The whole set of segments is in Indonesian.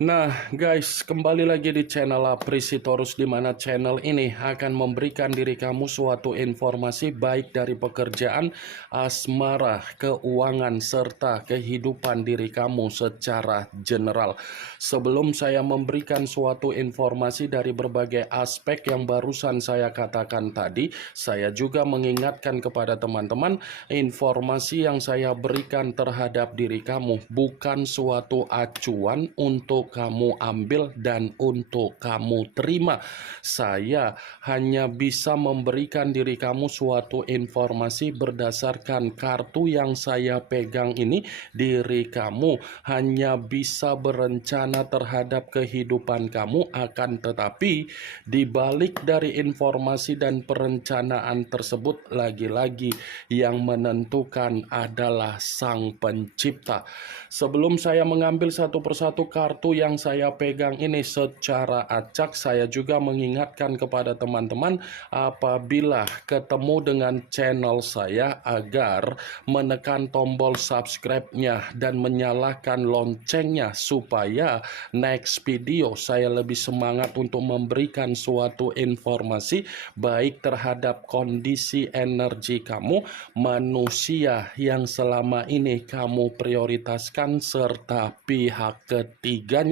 Nah guys, kembali lagi di channel Aprisitorus, di mana channel ini akan memberikan diri kamu suatu informasi baik dari pekerjaan, asmara, keuangan, serta kehidupan diri kamu secara general. Sebelum saya memberikan suatu informasi dari berbagai aspek yang barusan saya katakan tadi, saya juga mengingatkan kepada teman-teman, informasi yang saya berikan terhadap diri kamu bukan suatu acuan untuk kamu ambil dan untuk kamu terima. Saya hanya bisa memberikan diri kamu suatu informasi berdasarkan kartu yang saya pegang ini. Diri kamu hanya bisa berencana terhadap kehidupan kamu, akan tetapi di balik dari informasi dan perencanaan tersebut, lagi-lagi yang menentukan adalah Sang Pencipta. Sebelum saya mengambil satu persatu kartu yang saya pegang ini secara acak, saya juga mengingatkan kepada teman-teman apabila ketemu dengan channel saya agar menekan tombol subscribe-nya dan menyalakan loncengnya supaya next video saya lebih semangat untuk memberikan suatu informasi baik terhadap kondisi energi kamu, manusia yang selama ini kamu prioritaskan, serta pihak ketiganya.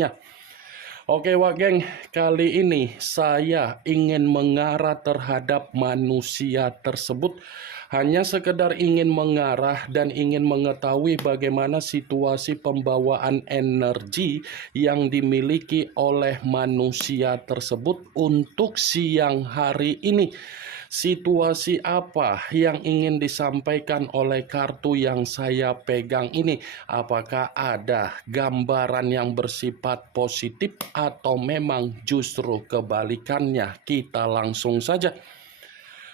Oke wak geng, kali ini saya ingin mengarah terhadap manusia tersebut. Hanya sekedar ingin mengarah dan ingin mengetahui bagaimana situasi pembawaan energi yang dimiliki oleh manusia tersebut untuk siang hari ini. Situasi apa yang ingin disampaikan oleh kartu yang saya pegang ini? Apakah ada gambaran yang bersifat positif atau memang justru kebalikannya? Kita langsung saja.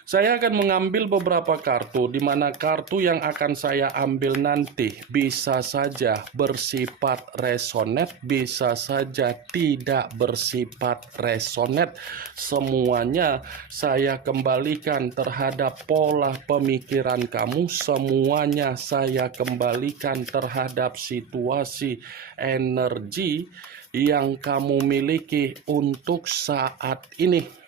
Saya akan mengambil beberapa kartu, di mana kartu yang akan saya ambil nanti bisa saja bersifat resonet, bisa saja tidak bersifat resonet. Semuanya saya kembalikan terhadap pola pemikiran kamu, semuanya saya kembalikan terhadap situasi energi yang kamu miliki untuk saat ini.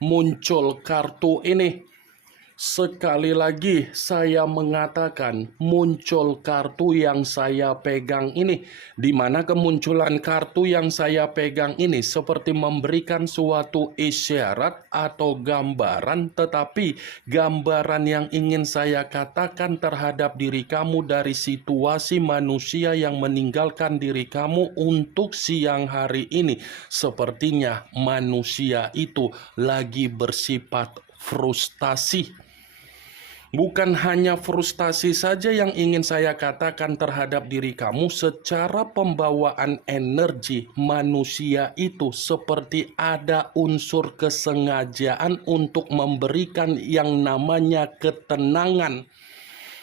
Muncul kartu ini. Sekali lagi saya mengatakan muncul kartu yang saya pegang ini, di mana kemunculan kartu yang saya pegang ini seperti memberikan suatu isyarat atau gambaran, tetapi gambaran yang ingin saya katakan terhadap diri kamu dari situasi manusia yang meninggalkan diri kamu untuk siang hari ini, sepertinya manusia itu lagi bersifat frustasi. Bukan hanya frustasi saja yang ingin saya katakan terhadap diri kamu, secara pembawaan energi manusia itu seperti ada unsur kesengajaan untuk memberikan yang namanya ketenangan.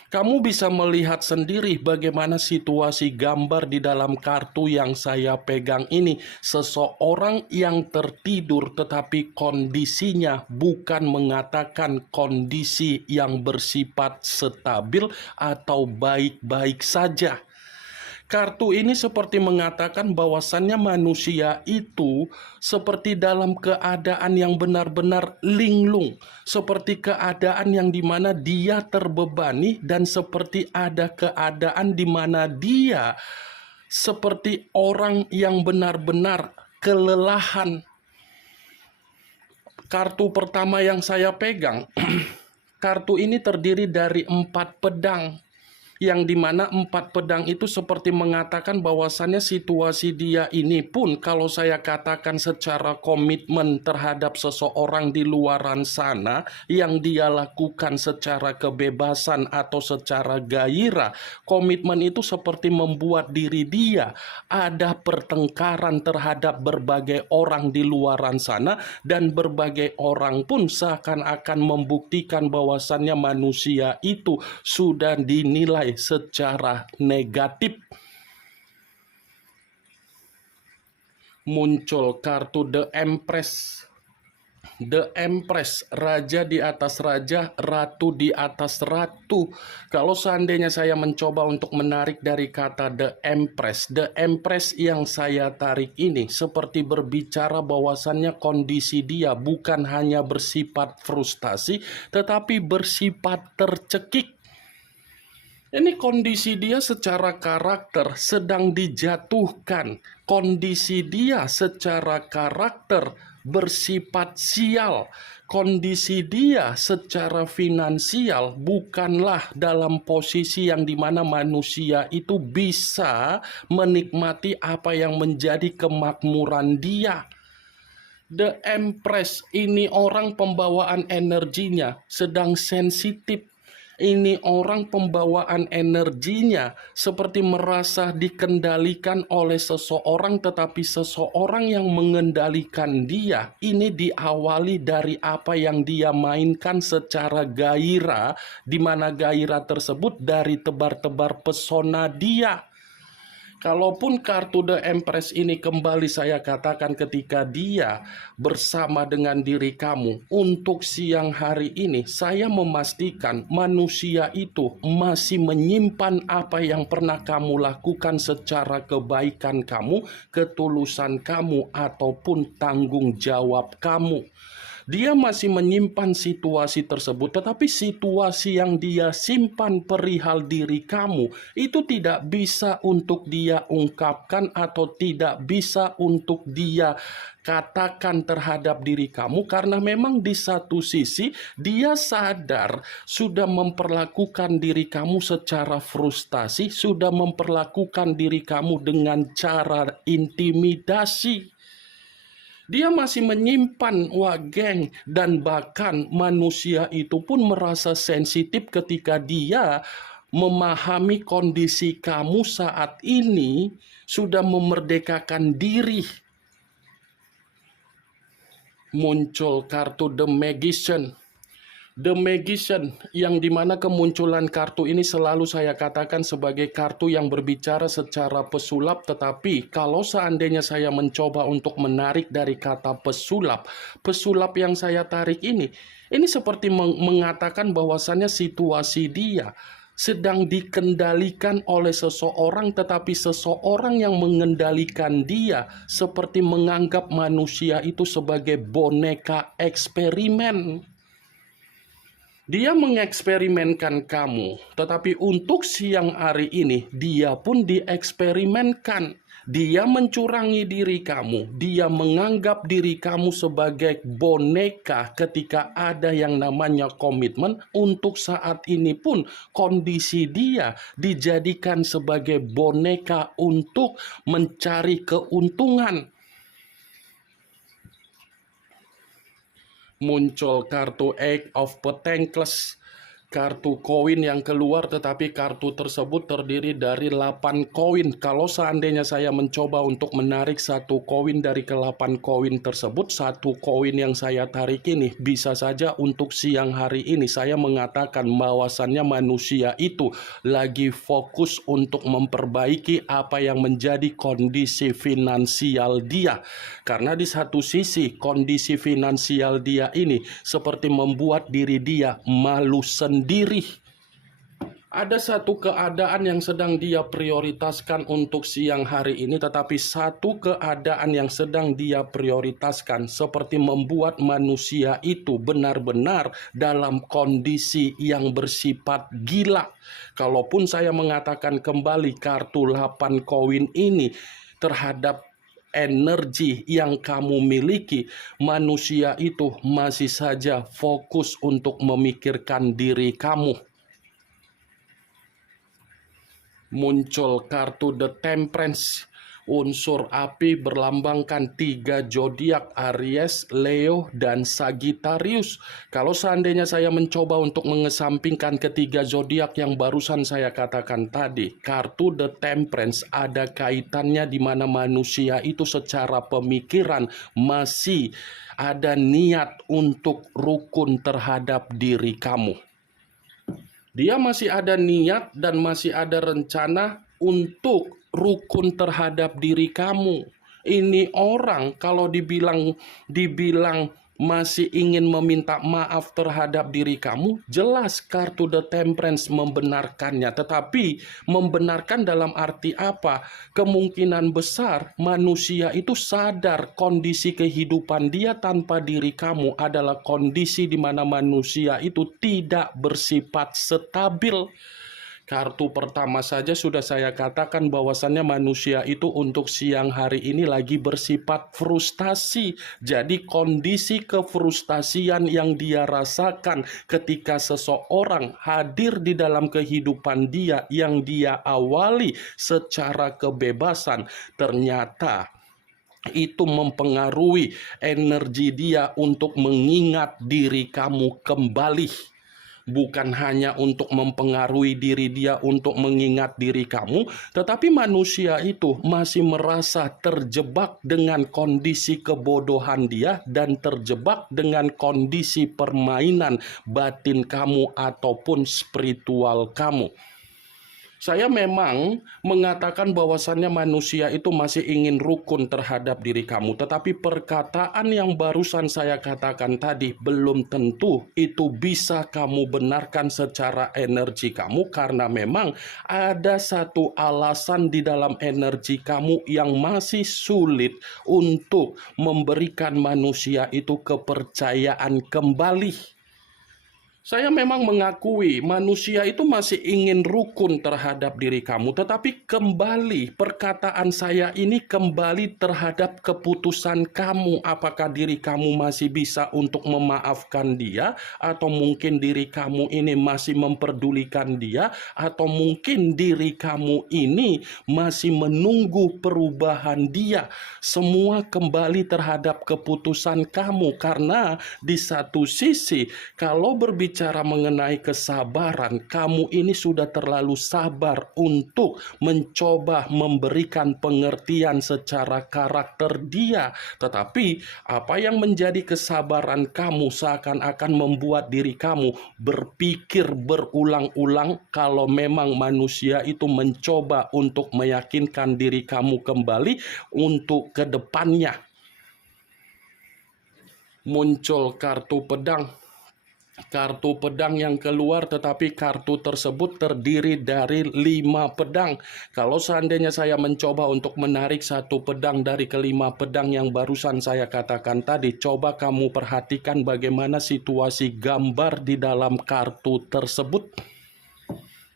Kamu bisa melihat sendiri bagaimana situasi gambar di dalam kartu yang saya pegang ini. Seseorang yang tertidur tetapi kondisinya bukan mengatakan kondisi yang bersifat stabil atau baik-baik saja. Kartu ini seperti mengatakan bahwasannya manusia itu seperti dalam keadaan yang benar-benar linglung, seperti keadaan yang dimana dia terbebani, dan seperti ada keadaan dimana dia seperti orang yang benar-benar kelelahan. Kartu pertama yang saya pegang, kartu ini terdiri dari 4 pedang. Yang dimana 4 pedang itu seperti mengatakan bahwasannya situasi dia ini pun, kalau saya katakan secara komitmen terhadap seseorang di luaran sana yang dia lakukan secara kebebasan atau secara gairah, komitmen itu seperti membuat diri dia ada pertengkaran terhadap berbagai orang di luaran sana, dan berbagai orang pun seakan-akan membuktikan bahwasannya manusia itu sudah dinilai secara negatif. muncul kartu The Empress. The Empress, raja di atas raja, ratu di atas ratu. Kalau seandainya saya mencoba untuk menarik dari kata The Empress yang saya tarik ini seperti berbicara bahwasannya kondisi dia bukan hanya bersifat frustasi, tetapi bersifat tercekik. Ini kondisi dia secara karakter sedang dijatuhkan. Kondisi dia secara karakter bersifat sial. Kondisi dia secara finansial bukanlah dalam posisi yang dimana manusia itu bisa menikmati apa yang menjadi kemakmuran dia. The Empress ini orang pembawaan energinya sedang sensitif. Ini orang pembawaan energinya seperti merasa dikendalikan oleh seseorang, tetapi seseorang yang mengendalikan dia ini diawali dari apa yang dia mainkan secara gairah, di mana gairah tersebut dari tebar-tebar pesona dia. Kalaupun kartu The Empress ini kembali saya katakan ketika dia bersama dengan diri kamu untuk siang hari ini, saya memastikan manusia itu masih menyimpan apa yang pernah kamu lakukan secara kebaikan kamu, ketulusan kamu, ataupun tanggung jawab kamu. Dia masih menyimpan situasi tersebut, tetapi situasi yang dia simpan perihal diri kamu itu tidak bisa untuk dia ungkapkan atau tidak bisa untuk dia katakan terhadap diri kamu, karena memang di satu sisi dia sadar sudah memperlakukan diri kamu secara frustasi, sudah memperlakukan diri kamu dengan cara intimidasi. Dia masih menyimpan geng, dan bahkan manusia itu pun merasa sensitif ketika dia memahami kondisi kamu saat ini sudah memerdekakan diri. Muncul kartu The Magician. The Magician, yang dimana kemunculan kartu ini selalu saya katakan sebagai kartu yang berbicara secara pesulap, tetapi kalau seandainya saya mencoba untuk menarik dari kata pesulap, pesulap yang saya tarik ini seperti mengatakan bahwasannya situasi dia sedang dikendalikan oleh seseorang, tetapi seseorang yang mengendalikan dia seperti menganggap manusia itu sebagai boneka eksperimen. Dia mengeksperimenkan kamu, tetapi untuk siang hari ini dia pun dieksperimenkan. Dia mencurangi diri kamu, dia menganggap diri kamu sebagai boneka ketika ada yang namanya komitmen. Untuk saat ini pun kondisi dia dijadikan sebagai boneka untuk mencari keuntungan. Muncul kartu Eight of Pentacles, kartu koin yang keluar, tetapi kartu tersebut terdiri dari 8 koin. Kalau seandainya saya mencoba untuk menarik satu koin dari ke-8 koin tersebut, satu koin yang saya tarik ini bisa saja untuk siang hari ini saya mengatakan bahwasannya manusia itu lagi fokus untuk memperbaiki apa yang menjadi kondisi finansial dia. Karena di satu sisi kondisi finansial dia ini seperti membuat diri dia malu sendiri. Ada satu keadaan yang sedang dia prioritaskan untuk siang hari ini, tetapi satu keadaan yang sedang dia prioritaskan seperti membuat manusia itu benar-benar dalam kondisi yang bersifat gila. Kalaupun saya mengatakan kembali kartu 8 koin ini terhadap energi yang kamu miliki, manusia itu masih saja fokus untuk memikirkan diri kamu. Muncul kartu The Temperance, unsur api berlambangkan 3 zodiak, Aries, Leo, dan Sagittarius. Kalau seandainya saya mencoba untuk mengesampingkan ketiga zodiak yang barusan saya katakan tadi, kartu The Temperance ada kaitannya di mana manusia itu secara pemikiran masih ada niat untuk rukun terhadap diri kamu. Dia masih ada niat dan masih ada rencana untuk rukun terhadap diri kamu. Ini orang kalau dibilang masih ingin meminta maaf terhadap diri kamu, jelas kartu The Temperance membenarkannya. Tetapi membenarkan dalam arti apa? Kemungkinan besar manusia itu sadar kondisi kehidupan dia tanpa diri kamu adalah kondisi di mana manusia itu tidak bersifat stabil. Kartu pertama saja sudah saya katakan bahwasannya manusia itu untuk siang hari ini lagi bersifat frustasi. Jadi kondisi kefrustasian yang dia rasakan ketika seseorang hadir di dalam kehidupan dia yang dia awali secara kebebasan, ternyata itu mempengaruhi energi dia untuk mengingat diri kamu kembali. Bukan hanya untuk mempengaruhi diri dia untuk mengingat diri kamu, tetapi manusia itu masih merasa terjebak dengan kondisi kebodohan dia dan terjebak dengan kondisi permainan batin kamu ataupun spiritual kamu. Saya memang mengatakan bahwasannya manusia itu masih ingin rukun terhadap diri kamu. Tetapi perkataan yang barusan saya katakan tadi belum tentu itu bisa kamu benarkan secara energi kamu. Karena memang ada satu alasan di dalam energi kamu yang masih sulit untuk memberikan manusia itu kepercayaan kembali. Saya memang mengakui manusia itu masih ingin rukun terhadap diri kamu, tetapi kembali perkataan saya ini kembali terhadap keputusan kamu. Apakah diri kamu masih bisa untuk memaafkan dia, atau mungkin diri kamu ini masih memperdulikan dia, atau mungkin diri kamu ini masih menunggu perubahan dia. Semua kembali terhadap keputusan kamu, karena di satu sisi kalau berbicara mengenai kesabaran, kamu ini sudah terlalu sabar untuk mencoba memberikan pengertian secara karakter dia. Tetapi apa yang menjadi kesabaran kamu seakan-akan membuat diri kamu berpikir berulang-ulang kalau memang manusia itu mencoba untuk meyakinkan diri kamu kembali untuk ke depannya. Muncul kartu pedang. Kartu pedang yang keluar, tetapi kartu tersebut terdiri dari 5 pedang. Kalau seandainya saya mencoba untuk menarik satu pedang dari kelima pedang yang barusan saya katakan tadi, coba kamu perhatikan bagaimana situasi gambar di dalam kartu tersebut.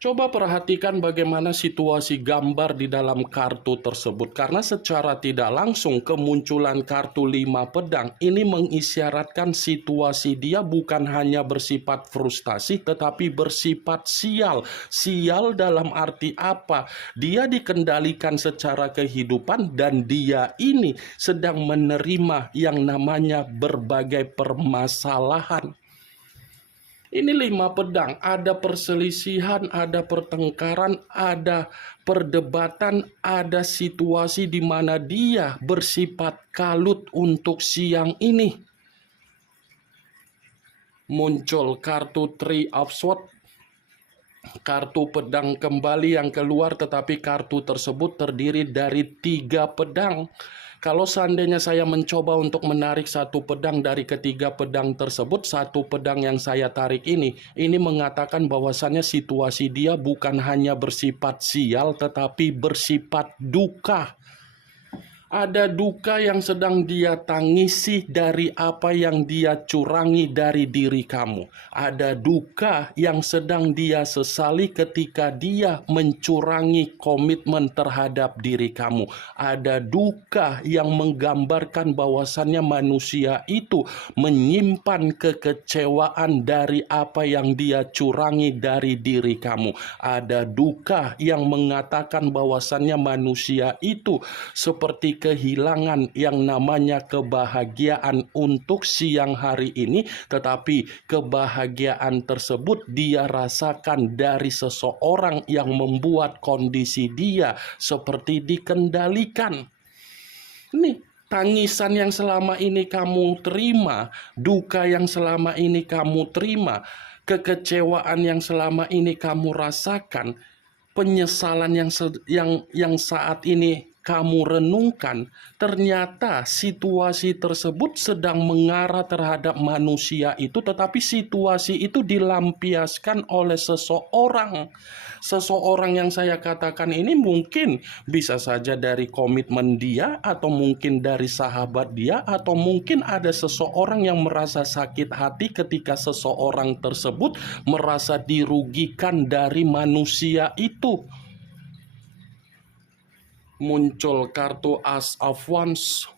Coba perhatikan bagaimana situasi gambar di dalam kartu tersebut. Karena secara tidak langsung kemunculan kartu 5 pedang ini mengisyaratkan situasi dia bukan hanya bersifat frustasi tetapi bersifat sial. Sial dalam arti apa? Dia dikendalikan secara kehidupan dan dia ini sedang menerima yang namanya berbagai permasalahan. Ini 5 pedang, ada perselisihan, ada pertengkaran, ada perdebatan, ada situasi di mana dia bersifat kalut untuk siang ini. Muncul kartu Three of Swords, kartu pedang kembali yang keluar, tetapi kartu tersebut terdiri dari 3 pedang. Kalau seandainya saya mencoba untuk menarik satu pedang dari ketiga pedang tersebut, satu pedang yang saya tarik ini mengatakan bahwasannya situasi dia bukan hanya bersifat sial tetapi bersifat duka. Ada duka yang sedang dia tangisi dari apa yang dia curangi dari diri kamu. Ada duka yang sedang dia sesali ketika dia mencurangi komitmen terhadap diri kamu. Ada duka yang menggambarkan bahwasannya manusia itu menyimpan kekecewaan dari apa yang dia curangi dari diri kamu. Ada duka yang mengatakan bahwasannya manusia itu seperti kehilangan yang namanya kebahagiaan untuk siang hari ini, tetapi kebahagiaan tersebut dia rasakan dari seseorang yang membuat kondisi dia seperti dikendalikan. Nih, tangisan yang selama ini kamu terima, duka yang selama ini kamu terima, kekecewaan yang selama ini kamu rasakan, penyesalan yang saat ini kamu renungkan, ternyata situasi tersebut sedang mengarah terhadap manusia itu, tetapi situasi itu dilampiaskan oleh seseorang. Seseorang yang saya katakan ini mungkin bisa saja dari komitmen dia, atau mungkin dari sahabat dia, atau mungkin ada seseorang yang merasa sakit hati ketika seseorang tersebut merasa dirugikan dari manusia itu. Muncul kartu As of Wands,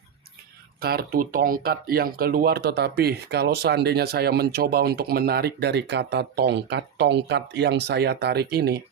kartu tongkat yang keluar, tetapi kalau seandainya saya mencoba untuk menarik dari kata tongkat, tongkat yang saya tarik ini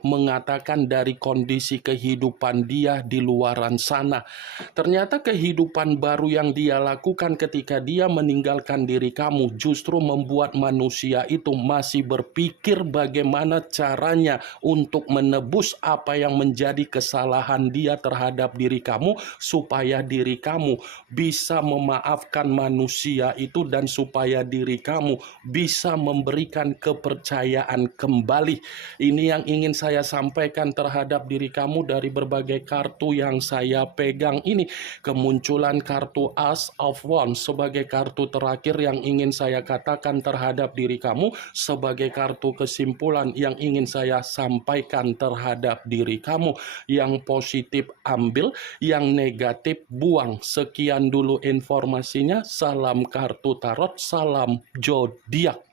mengatakan dari kondisi kehidupan dia di luaran sana. Ternyata kehidupan baru yang dia lakukan ketika dia meninggalkan diri kamu justru membuat manusia itu masih berpikir bagaimana caranya untuk menebus apa yang menjadi kesalahan dia terhadap diri kamu, supaya diri kamu bisa memaafkan manusia itu, dan supaya diri kamu bisa memberikan kepercayaan kembali. Ini yang ingin saya sampaikan terhadap diri kamu dari berbagai kartu yang saya pegang ini. Kemunculan kartu As of Wands sebagai kartu terakhir yang ingin saya katakan terhadap diri kamu, sebagai kartu kesimpulan yang ingin saya sampaikan terhadap diri kamu. Yang positif ambil, yang negatif buang. Sekian dulu informasinya. Salam kartu tarot, salam zodiak.